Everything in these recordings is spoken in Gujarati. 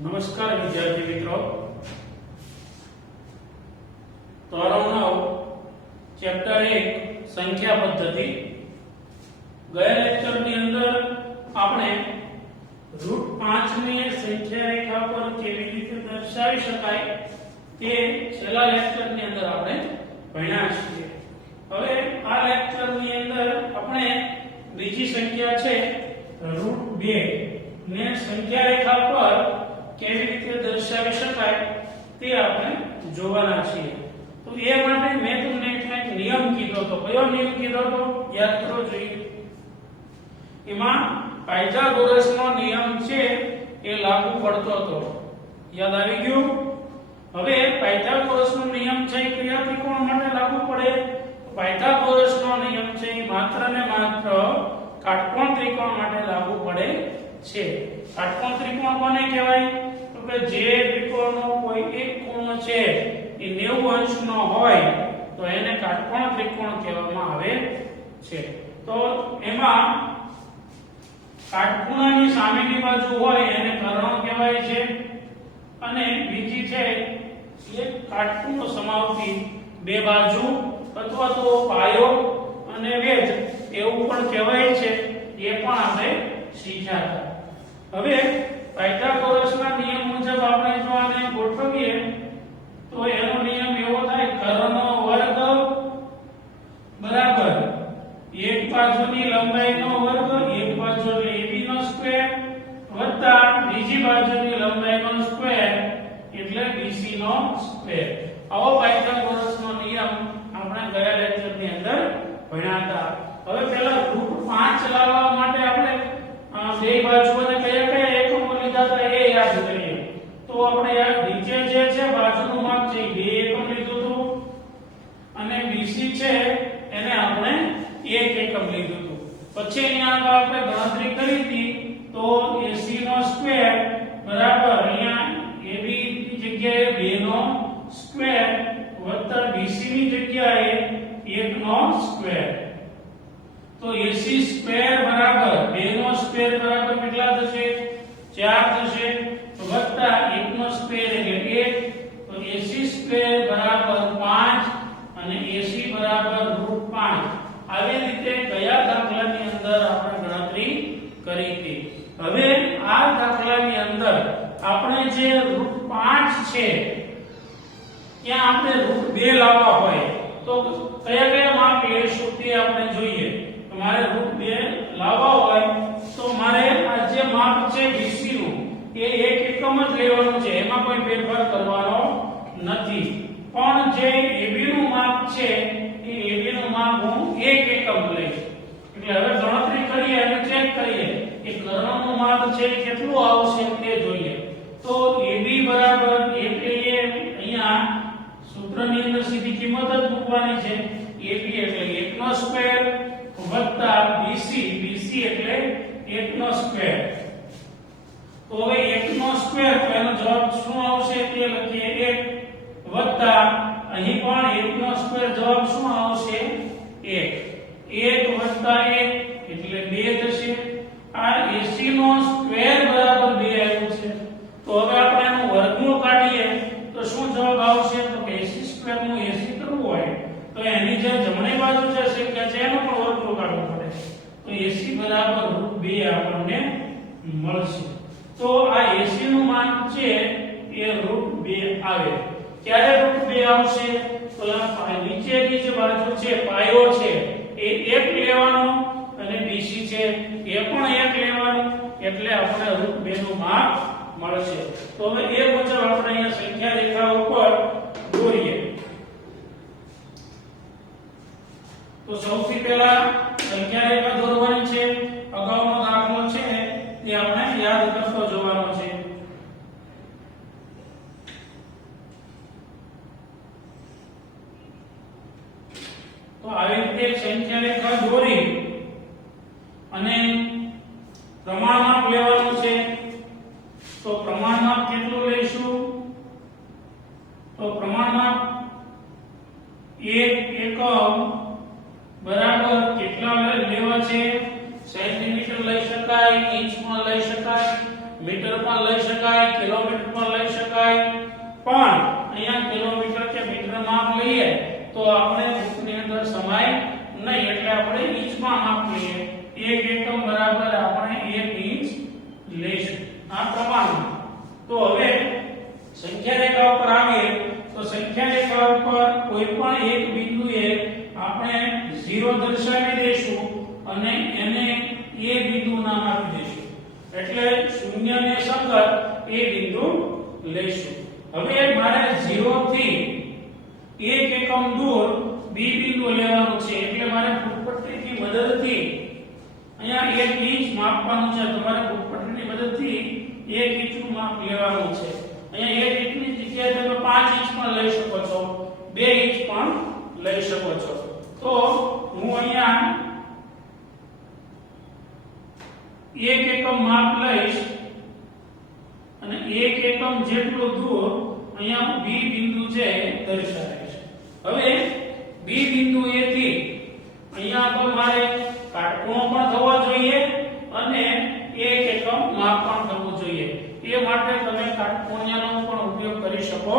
નમસ્કાર વિદ્યાર્થી મિત્રો, ધોરણ 9 ચેપ્ટર 1 સંખ્યા પદ્ધતિ. ગયા લેક્ચરની અંદર આપણે √5 ને સંખ્યા રેખા પર કેવી રીતે દર્શાવી શકાય તે છેલ્લા લેક્ચરની અંદર આપણે ભણ્યા છીએ. હવે આ લેક્ચરની અંદર આપણે બીજી સંખ્યા છે √2 ને સંખ્યા રેખા પર કેવી રીતે દર્શાવી શકાય તે આપણે જોવાના છીએ. તો એ માટે મેં તમને એક નિયમ કીધો તો. કયો નિયમ કીધો તો યાદ કરો જોઈએ. એમાં પાયથાગોરસનો નિયમ છે એ લાગુ પડતો હતો. યાદ આવી ગયું? હવે પાયથાગોરસનો નિયમ છે એ કયા ત્રિકોણ માટે લાગુ પડે? પાયથાગોરસનો નિયમ છે એ માત્ર ને માત્ર કાટકોણ ત્રિકોણ માટે લાગુ પડે છે. કાટકોણ ત્રિકોણ કોને કહેવાય? તો કે જે ત્રિકોણનો કોઈ એક ખૂણો છે એ 90 અંશનો હોય તો એને કાટકોણ ત્રિકોણ કહેવામાં આવે છે. તો એમાં કાટખૂણાની સામેની બાજુ હોય એને કર્ણ કહેવાય છે, અને બીજી છે એ કાટખૂણો સમાવતી બે બાજુ અથવા તો પાયો અને વેધ એવું પણ કહેવાય છે. એ પણ આપણે શીખ્યા હતા. હવે પાયથાગોરસના નિયમ મુજબ આપણે જો આને ગોઠવીએ તો એનો નિયમ એવો થાય: કર્ણનો વર્ગ બરાબર એક બાજુની લંબાઈનો વર્ગ, એક બાજુ એટલે AB નો સ્ક્વેર વત્તા બીજી બાજુની લંબાઈનો સ્ક્વેર એટલે BC નો સ્ક્વેર. આવો પાયથાગોરસનો નિયમ આપણે ગયા લેક્ચરની અંદર ભણ્યા હતા. હવે પહેલા √5 લાવવા માટે આપણે બે બાજુઓને કયા કયા એકમો લીધા હતા એ યાદ કરીએ. તો આપણે યાદ નીચે જે છે બાજુનું માપ છે 2 એકમ લીધું હતું, અને BC છે એને આપણે 1 એકમ લીધું હતું. પછી અહીંયા આપણે ગણતરી કરી હતી તો AC નો સ્ક્વેર બરાબર અહીંયા AB ની જગ્યાએ 2 નો સ્ક્વેર વત્તા BC ની જગ્યાએ 1 નો સ્ક્વેર. તો AC સ્ક્વેર બરાબર 2 નો સ્ક્વેર બરાબર કેટલા થશે? 4 થશે, વત્તા 1 નો સ્ક્વેર એટલે 1. તો AC સ્ક્વેર બરાબર 5 અને AC બરાબર √5. આવી રીતે કયા દાખલાની અંદર આપણે ગણતરી કરી હતી. હવે આ દાખલાની અંદર આપણે જે √5 છે ત્યાં આપણે √2 લાવવા હોય તો કયા કયા માપ લેશું તે આપણે જોઈએ. મારે √2 લાવવા હોય તો મારે આ જે માપ છે BC નું એ 1 એકમ જ લેવાનું છે, એમાં કોઈ ફેરફાર કરવાનો નથી. પણ જે AB નું માપ છે એ AB નું માપ હું 1 એકમ લઈશ. એટલે હવે ગણતરી કરીએ અને ચેક કરીએ કે કર્ણનું માપ છે કેટલું આવશે તે જોઈએ. તો AB બરાબર 1 લઈએ. અહીંયા સૂત્રની અંદર સીધી કિંમત જ મૂકવાની છે. AB એટલે 1 નો સ્ક્વેર વત્તા BC એટલે 1 નો સ્ક્વેર. તો હવે 1 નો સ્ક્વેર તો એનો જવાબ શું આવશે તે લખીએ 1 વત્તા અહીં પણ 1 નો સ્ક્વેર જવાબ શું આવશે? 1. 1 વત્તા 1 એટલે 2 થશે. આ AC નો સ્ક્વેર બરાબર 2 આવ્યું છે. તો હવે આપણે એનું વર્ગમૂળ કાઢીએ તો શું જવાબ આવશે? તો AC સ્ક્વેર નું AC કરવું હોય તો એની જે જમણી બાજુ જે સંખ્યા છે એનો પણ વર્ગમૂળ કાઢવો પડે. તો AC બરાબર √2 આપણને મળશે. તો આ AC નું માન છે એ √2 આવે. ક્યારે √2 આવશે? તો આ નીચેની જે બાજુ છે પાયો છે એ 1 લેવાનો અને BC છે એ પણ 1 લેવાનો, એટલે આપણે √2 નું માપ મળશે. તો હવે એ મુજબ આપણે અહીંયા સંખ્યા રેખા ઉપર દોરીએ. તો સૌથી પહેલા સંખ્યા રેખા દોરવાની છે. અગાઉનો દાખલો છે તે આપણે યાદ કરતો જોવાનો છે. તો આવી રીતે સંખ્યા રેખા દોરી અને પ્રમાણમાપ લેવાનું છે. તો પ્રમાણમાપ કેટલું લઈશું? તો પ્રમાણમાપ 1 એકમ બરાબર કેટલા લેવા છે? સેન્ટીમીટર લઈ શકાય, ઇંચમાં લઈ શકાય, મીટર પણ લઈ શકાય, કિલોમીટર પણ લઈ શકાય, પણ અહીંયા કિલોમીટર કે મીટર માપ લઈએ તો આપણે બુકની અંદર સમાય નહીં, એટલે આપણે ઇંચમાં માપ લઈએ. 1 એકમ બરાબર આપણે 1 ઇંચ લઈશું આ પ્રમાણમાં. તો હવે સંખ્યા રેખા ઉપર આવીએ તો સંખ્યા રેખા ઉપર કોઈ પણ એક બિંદુએ આપણે 0 દર્શાવી દઈશું અને એને એ બિંદુ નામ આપી દઈશું, એટલે શૂન્ય ને સંગત એ બિંદુ લઈશું. હવે મારે 0 થી 1 એકમ દૂર બી બિંદુ લેવાનું છે, એટલે મારે ફૂટપટ્ટીની મદદથી અહીંયા 1 ઇંચ માપવાનું છે. તમારે ફૂટપટ્ટીની મદદથી 1 ઇંચનું માપ લેવાનું છે. અહીંયા 1 ઇંચની જગ્યાએ તમે 5 ઇંચ પણ લઈ શકો છો, 2 ઇંચ પણ લઈ શકો છો. તો હું અહીંયા 1 એકમ માપ લઈશ અને 1 એકમ જેટલું દૂર અહીંયા હું બી બિંદુ છે દર્શાવીશ. હવે બી બિંદુએથી અહીંયા તો મારે કાટખૂણો પણ થવો જોઈએ અને 1 એકમ માપ પણ થવું જોઈએ. એ માટે તમે કાટખૂણિયાનો પણ ઉપયોગ કરી શકો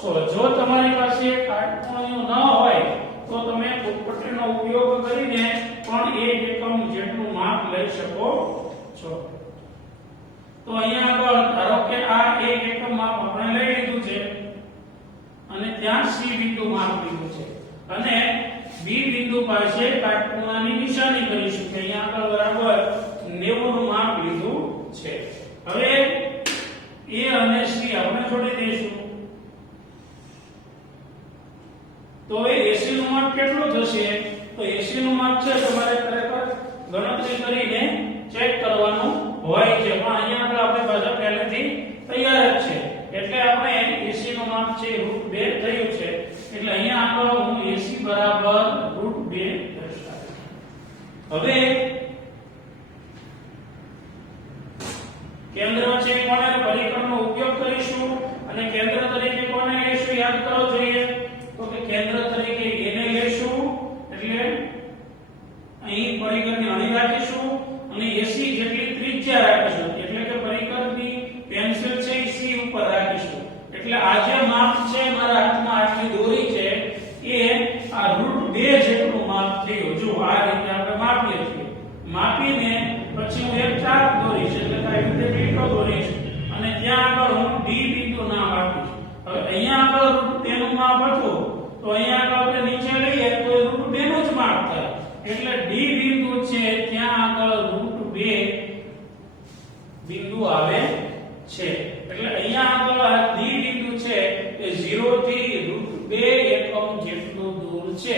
છો. જો તમારી પાસે કાટખૂણિયો ન હોય તો તમે ફૂટપટ્ટીનો ઉપયોગ કરીને પણ 1 એકમ જેટલું માપ લઈ શકો છો. તો અહીંયા આગળ ધારો કે આ 1 એકમ માપ આપણે લઈ લીધું છે અને ત્યાં સી બિંદુ માપ લીધું છે અને બી બિંદુ પાસે કાટખૂણાની નિશાની કરીશું કે અહીંયા આગળ બરાબર 90 નું માપ લીધું છે. હવે એ અને સી આપણે જોડી દઈશું. તો એ એસી નું માપ કેટલું થશે? તો એસી નું માપ છે તમારે ખરેખર ગણતરી કરીને ચેક કરવાનું હોય છે, પણ અહીંયા આગળ આપણે પાછા પહેલેથી તૈયાર જ છે, એટલે આપણે એસી નું માપ છે √2 થયું છે, એટલે અહીંયા આગળ હું એસી બરાબર √2 દર્શાવીશ. હવે કેન્દ્ર છે કોને પરિકરણનો ઉપયોગ કરીશું અને કેન્દ્ર તરીકે કોને લઈશું યાદ કરો જોઈએ. તો કે કેન્દ્ર તરીકે એને લઈશું, એટલે અહીં પરિકરની અણી રાખીશું અને એસી જેટલી ત્રિજ્યા રાખીશું, એટલે કે પરિકરની પેન્સિલ છે એ સી ઉપર રાખીશું. એટલે આ જે માપ છે મારા હાથમાં આટલી દોરી છે એ આ √2 જેટલું માપ થયું. જો આ રીતે આપણે માપીએ છીએ, માપીને પછી હું એક ચાપ દોરીશ, એટલે કે આવી રીતે લીટો દોરીશ અને ત્યાં આગળ હું ડી બિંદુ નામ આપીશ. હવે અહીંયા આગળ √2 નું માપ હતું તો અહીંયા આગળ આપણે નીચે લઈએ તો √2 નું જ માપ થાય, એટલે ડી બિંદુ છે ત્યાં આગળ √2 બિંદુ આવે છે. એટલે અહીંયા આગળ આ ડી બિંદુ છે એ 0 થી √2 એકમ જેટલું દૂર છે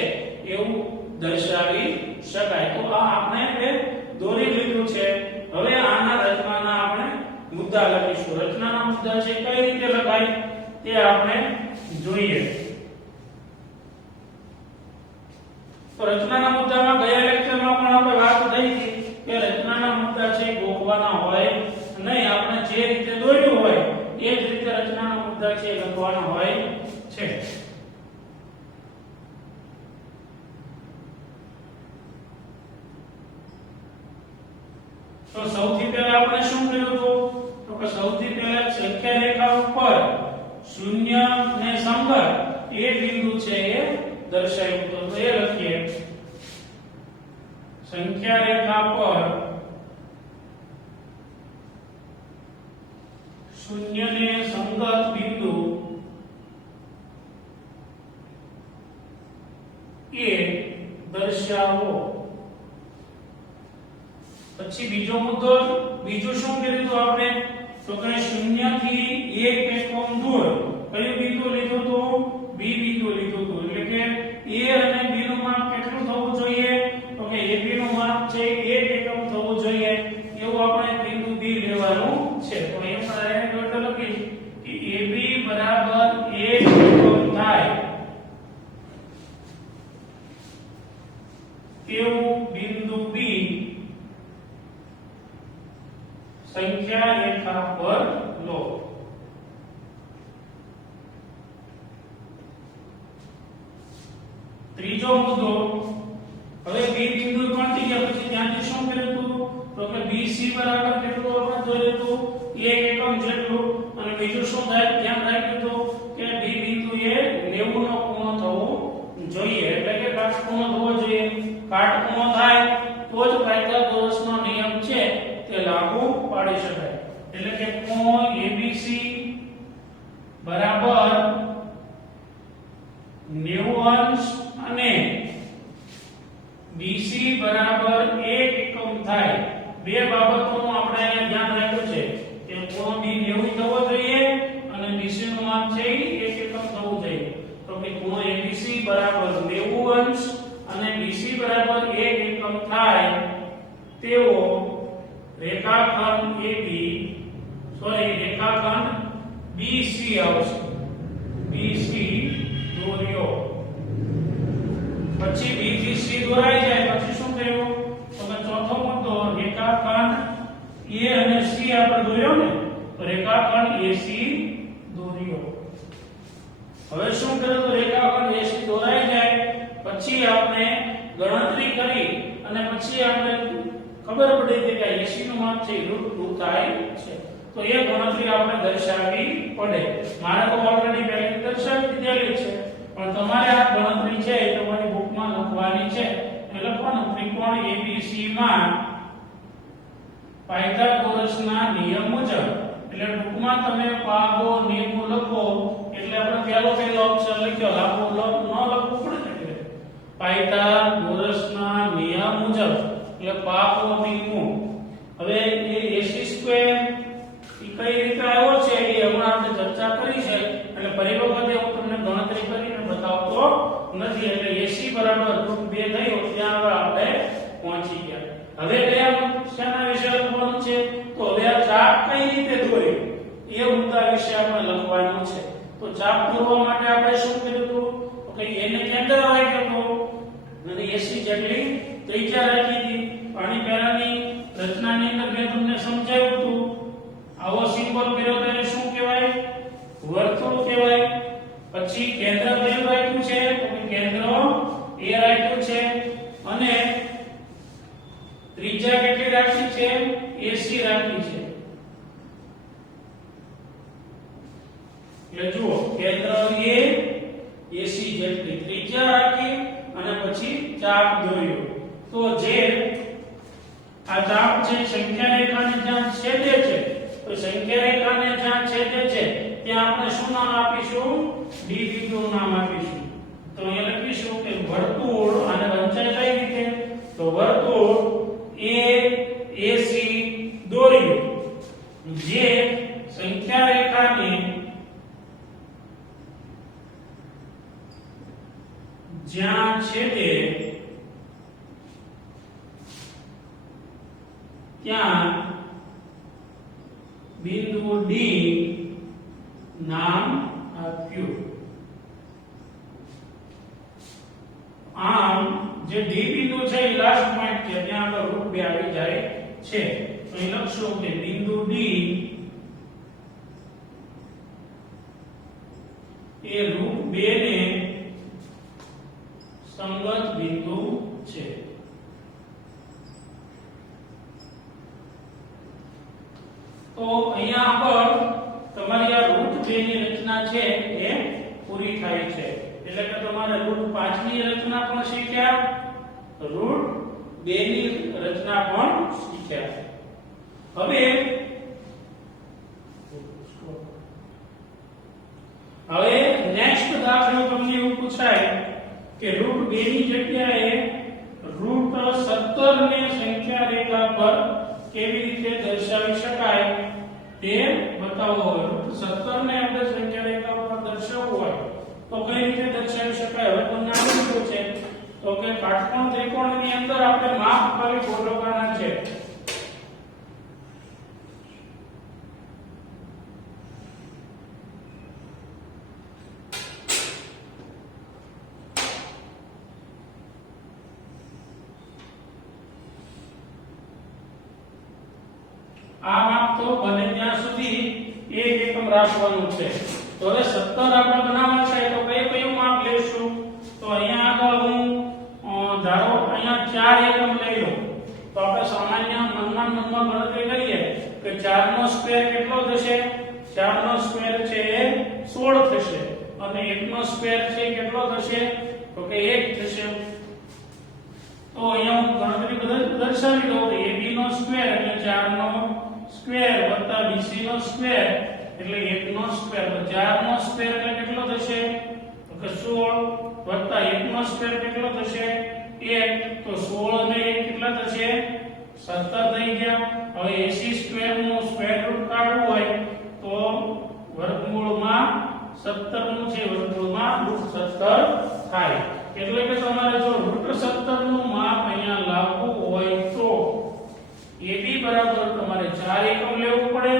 એવું દર્શાવી શકાય. તો આ આપણે દોરી લીધું છે. હવે આના રચનાના આપણે મુદ્દા લખીશું. રચનાના મુદ્દા છે કઈ રીતે લખાય તે આપણે જોઈએ. તો રચનાના મુદ્દામાં ગયા લેક્ચરમાં પણ આપણે વાત થઈ હતી કે રચનાના મુદ્દા છે ગોખવાના હોય નહીં, આપણે જે રીતે દોર્યું હોય એ જ રીતે રચનાના મુદ્દા છે લખવાના હોય છે. તો સૌથી પહેલા આપણે શું કર્યું હતું? તો કે સૌથી પહેલા સંખ્યા રેખા ઉપર શૂન્ય ને સંગત એ બિંદુ છે એ દર્શાવ્યું હતું. તો એ લખીએ સંખ્યા રેખા પર શૂન્ય ને સંગત બિંદુ એ દર્શાવો. પછી બીજો મુદ્દો, બીજું શું કર્યું તો આપણે? તો કે 0 થી 1 એકમ દૂર કયું બિંદુ લીધું તો? બી બિંદુ લીધું તો, એટલે કે એ અને બી નું માપ કેટલું થવું જોઈએ? તો કે એ બી નું માપ છે 1 એકમ થવું જોઈએ, એવું આપણે બિંદુ બી લેવાનું છે. તો અહીંયા આપણે જોડે લખી કે એ બી બરાબર 1 એકમ થાય એવું બિંદુ બી સંખ્યા રેખા પર લો. ત્રીજો મુદ્દો, હવે બી બિંદુ પણ થઈ ગયા પછી ત્યાંથી શું કર્યું હતું? તો કે BC બરાબર કેટલું આપણે દોર્યું હતું? 1 એકમ બીજું શું થાય ધ્યાન રાખજો તો કે ડી બિંદુએ 90 નો ખૂણો થવો જોઈએ એટલે કે કાટખૂણો થવો જોઈએ કાટખૂણો થાય તો જ પાયથાગોરસનો નિયમ છે તે લાગુ પાડી શકાય એટલે કે કોણ ABC બરાબર 90 અંશ અને BC બરાબર 1 એકમ થાય બે બાબતોનું આપણે ધ્યાન રાખ્યું છે કે કોણ B 90 થવો જોઈએ અને BC નું માપ છે 1 એકમ થવું જોઈએ તો કે કોણ ABC બરાબર 90 અંશ અને BC બરાબર 1 એકમ થાય તેવો રેખાખંડ રેખાખંડ BC આવશે BC દોર્યો પછી B થી C દોરાઈ જાય પછી શું થયું તો કે ચોથો મુદ્દો રેખાખંડ A અને C આપણે દોર્યો ને તો રેખાખંડ AC દોર્યો હવે શું કર્યું તો રેખાખંડ AC દોરાઈ જાય પછી આપણે ગણતરી કરી અને પછી આપણે ખબર પડી કે AC નું માપ છે √2 થાય છે તો એ ગણતરી આપણે દર્શાવવી પડે મારે તો ઓલરેડી પહેલી દર્શાવી દીધેલી છે પણ તમારે આ ગણતરી છે એ તમારી બુકમાં લખવાની છે એ લખવાનું ત્રિકોણ ABC માં પાયથાગોરસના નિયમ મુજબ એટલે બુકમાં તમે પાગો નિયમો લખો એટલે આપણે પહેલો અક્ષર લખ્યો લાંબો ન લખવું પડે એટલે પાયથાગોરસના નિયમ મુજબ એટલે પાગો નિયમો હવે એ AC² કઈ રીતે આવ્યો છે એ હમણાં આપણે ચર્ચા કરી છે એટલે ફરી વખતે હું તમને ગણતરી કરીને બતાવતો નથી એટલે AC બરાબર √2 થયો ત્યાં હવે આપણે પહોંચી ગયા હવે કયા શેના વિશે લખવાનું છે તો હવે આ ચાપ કઈ રીતે દોર્યું એ મુદ્દા વિશે આપણે લખવાનું છે તો ચાપ દોરવા માટે આપણે શું કર્યું હતું તો કે એને કેન્દ્ર રાખ્યું હતું અને AC જેટલી ત્રિજ્યા રાખી હતી આની પહેલાની રચનાની અંદર મેં તમને સમજાવ્યું હતું આવો સિમ્બોલ કર્યો તો એને શું કહેવાય વર્તુળ કહેવાય પછી કેન્દ્ર કયું રાખ્યું છે તો કે કેન્દ્ર A રાખ્યું છે અને ત્રિજ્યા કેટલી રાખી છે AC રાખી છે એટલે જુઓ કેન્દ્ર A AC જેટલી ત્રિજ્યા રાખી અને પછી ચાપ દોર્યો તો જે આ ચાપ છે સંખ્યા રેખાને જ્યાં છેદે છે તો સંખ્યા રેખાને જ્યાં છેદે છે ત્યાં આપણે શું નામ આપીશું D બિંદુ નામ આપીશું તો અહીંયા લખીશું કે વર્તુળ અને વંચાય કઈ રીતે તો વર્તુળ AC દોર્યું જે સંખ્યા રેખાને જ્યાં છેદે ત્યાં બિંદુ D નામ આપ્યું આમ જે D બિંદુ છે એ લાસ્ટ પોઈન્ટ છે ત્યાં આગળ √2 આવી જાય છે તો અહીં લખશું કે બિંદુ D એ √2 ને સંગત બિંદુ છે તો અહીંયા આગળ તમારી આ √2 ની રચના છે એ પૂરી થાય છે એટલે કે તમારે √5 ની રચના પણ શીખ્યા √2 ની રચના પણ શીખ્યા હવે નેક્સ્ટ દાખલો તમને એવું પૂછાય કે √2 ની જગ્યાએ √17 ને સંખ્યા રેખા પર કેવી રીતે દર્શાવી શકાય તે બતાવો હોય √17 ને આપણે સંખ્યા રેખા પર દર્શાવવું હોય તો કઈ રીતે દર્શાવી શકાય હવે તમને આવડતું છે તો કે કાટકોણ ત્રિકોણની અંદર આપણે માપ ખાલી ગોઠવવાના છે આ માપ તો બને ત્યાં સુધી 1 એકમ રાખવાનું છે તો હવે 17 આપણે બનાવવા છે તો કયું માપ લેશું તો અહીંયા આગળ હું ધારો અહીંયા 4 એકમ લઈ લો તો આપણે સામાન્ય મનમાં ગણતરી કરીએ કે 4 નો સ્ક્વેર કેટલો થશે 16 4 નો સ્ક્વેર છે એ 16 થશે અને 1 નો સ્ક્વેર છે એ કેટલો થશે તો કે 1 થશે. તો અહીંયા હું ગણતરી દર્શાવી દઉં કે AB નો સ્ક્વેર એટલે 4 નો સ્ક્વેર વત્તા BC નો સ્ક્વેર એટલે 1 નો સ્ક્વેર. તો 4 નો સ્ક્વેર એટલે કેટલો થશે તો કે 16 વત્તા 1 નો સ્ક્વેર કેટલો થશે 1. તો 16 અને 1 કેટલા થશે 17 થઈ ગયા. હવે AC સ્ક્વેર નું સ્ક્વેર રૂટ કાઢવું હોય તો વર્ગમૂળમાં 17 નું છે વર્ગમૂળમાં √17 થાય. એટલે કે તમારે જો √17 નું માપ અહીંયા લાવવું હોય તો AB બરાબર તમારે 4 એકમ લેવું પડે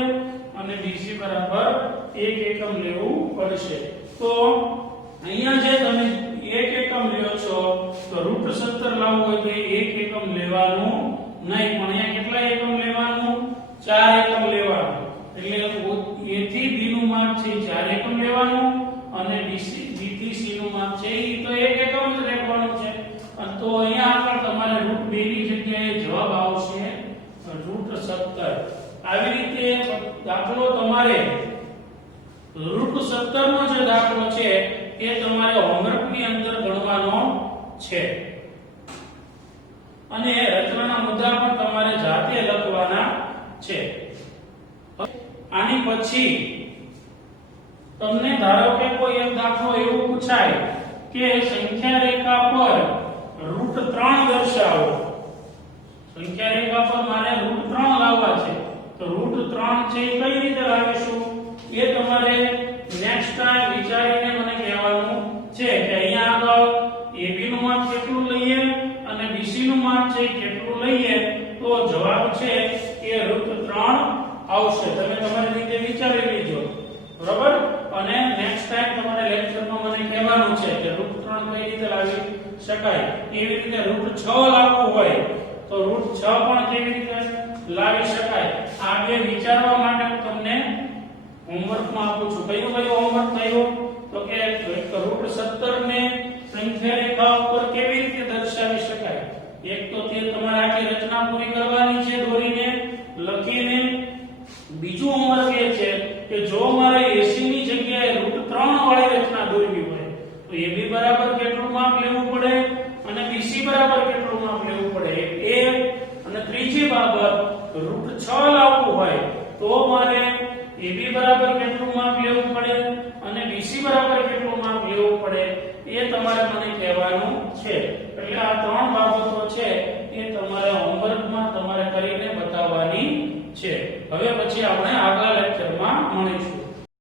અને BC બરાબર 1 એકમ લેવું પડશે. તો અહીંયા જે તમે 1 એકમ લ્યો છો તો √17 લાવવું હોય તો 1 એકમ લેવાનું નહીં, પણ અહીંયા કેટલા એકમ લેવાનું 4 એકમ લેવાનું. એટલે A થી B નું માપ છે 4 એકમ લેવાનું અને B થી C નું માપ છે એ તો 1 એકમ જ લેવાનું છે. તો અહીંયા આગળ તમારે √2 ની જગ્યાએ જવાબ આવશે √17. આવી રીતે દાખલો તમારે √17 નો જે દાખલો છે એ તમારે હોમવર્ક ની અંદર ગણવાનો છે અને રચનાના મુદ્દા પણ તમારે જાતે લખવાના છે. આની પછી તમને ધારો કે કોઈ એક દાખલો એવો પૂછાય કે સંખ્યા રેખા પર √3 દર્શાવો. સંખ્યા રેખા પર મારે √3 લાવવા છે તો √3 છે એ કઈ રીતે લાવીશું એ તમારે નેક્સ્ટ ટાઈમ વિચારીને મને કહેવાનું છે કે અહીંયા આગળ AB નું માપ કેટલું લઈએ અને BC નું માપ છે કેટલું લઈએ તો જવાબ છે એ √3 આવશે. તમે તમારી રીતે વિચારી લેજો બરાબર. અને નેક્સ્ટ ટાઈમ તમારે લેક્ચરમાં મને કહેવાનું છે કે √3 કઈ રીતે લાવી શકાય. એવી રીતે √6 લાવવું હોય તો √6 પણ કેવી રીતે લાવી શકાય. આ બે વિચારવા માટે હું તમને હોમવર્કમાં આપું છું. કયું હોમવર્ક થયું તો કે √17 ને સંખ્યા રેખા ઉપર કેવી રીતે દર્શાવી શકાય. એક તો તે તમારે આખી રચના પૂરી કરવાની છે દોરીને લખીને. બીજું હોમવર્ક એ છે કે જો મારે AC ની જગ્યાએ √3 વાળી રચના દોરવી હોય તો AB બરાબર કેટલું માપ લેવું પડે અને BC બરાબર કેટલું માપ લેવું પડે. એ અને ત્રીજી બાબત √6 લાવવું હોય તો મારે AB બરાબર કેટલું માપ લેવું પડે અને BC બરાબર કેટલું માપ લેવું પડે એ તમારે મને કહેવાનું છે. એટલે આ ત્રણ બાબતો છે એ તમારે હોમવર્કમાં તમારે કરીને બતાવવાની છે. હવે પછી આપણે આગલા લેક્ચરમાં